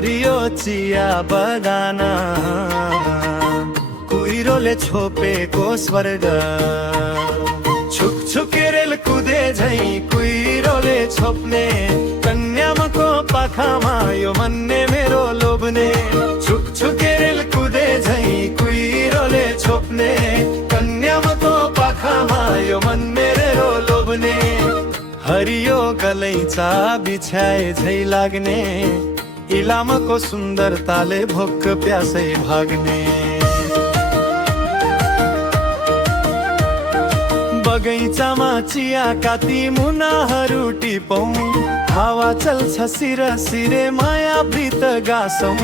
हरियो चिया बगाना कुहिरोले छोपेको स्वर्ग छुक छुकेरेल कुदे झै कुहिरोले छोप्ने कन्यामको पाखामा यो मन्ने मेरो लोभने छुक छुकेरेल कुदे झै कुहिरोले छोप्ने कन्यामको पाखामा यो मन मेरो लोभने हरियो गलैँचा बिछ्याए झै लाग्ने इलामको सुन्दरताले भोक प्यासै भाग्ने बगैँचामा चिया काती मुनाहरू टिपौँ हावा चल्छ सिर सिरे माया प्रीत गासौँ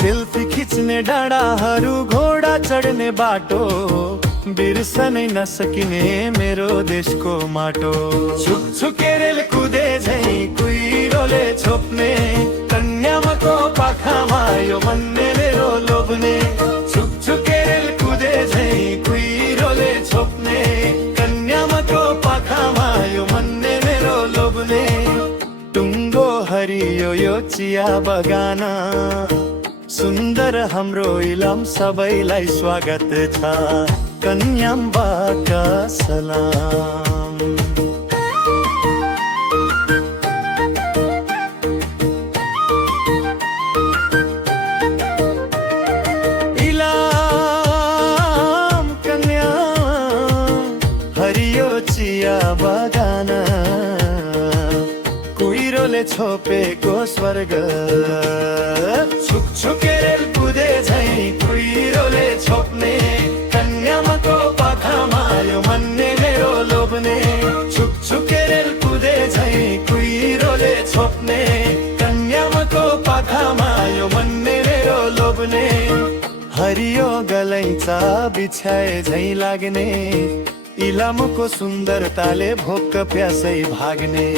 सेल्फी खिच्ने डाँडाहरू घोडा चढ्ने बाटो बिर्सनै नसकिने मेरो देशको माटो छुक छुकेरेल कुदे झै कुहिरोले छोप्ने कन्यामको पाखामा यो मन्ने मेरो लोभने छुक छुकेरेल कुदे झै कुहिरोले छोप्ने कन्यामको पाखामा यो मन्ने मेरो लोभने टुङ्गो हरियो यो चिया बगाना सुन्दर हाम्रो इलाम सबैलाई स्वागत छ कन्याम्बाका सलाम इलाम कन्या हरियो चिया बगाना कुहिरोले छोपेको स्वर्ग छुक छुकेरेल कुदे झै कुहिरोले छोप्ने कन्यामको पाखामा यो मन्ने मेरो लोभने छुक छुकेरेल कुदे झै कुहिरोले छोप्ने कन्यामको पाखामा यो मन्ने मेरो लोभने हरियो गलैँचा बिछ्याए झै लाग्ने इलामको सुन्दरताले भोक प्यासै भाग्ने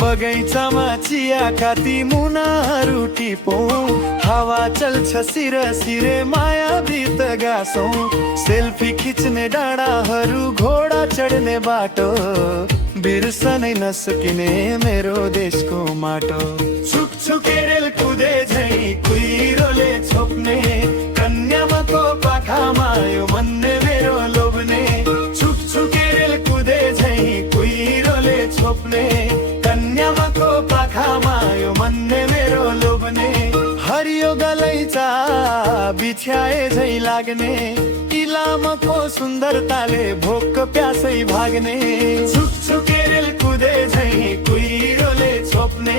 बगैँचामा चिया काती मुनाहरू टिपौँ हावा चल्छ सिर सिरे माया गीत गासौँ सेल्फी खिच्ने डाँडाहरू घोडा चढ्ने बाटो बिर्सनै नसकिने मेरो देशको माटो छुक छुकेरेल कुदे झै कुहिरोले छोप्ने कन्यामको पाखामा यो मन्ने मेरो लोभने छुक छुकेरेल कुदे झै कुहिरोले छोप्ने कन्यामको पाखामा यो मन्ने मेरो लोभने हरियो गलैँचा बिछ्याए झै लाग्ने इलामको सुन्दरताले भोक प्यासै भाग्ने छुक छुकेरेल कुदे झै कुहिरोले छोप्ने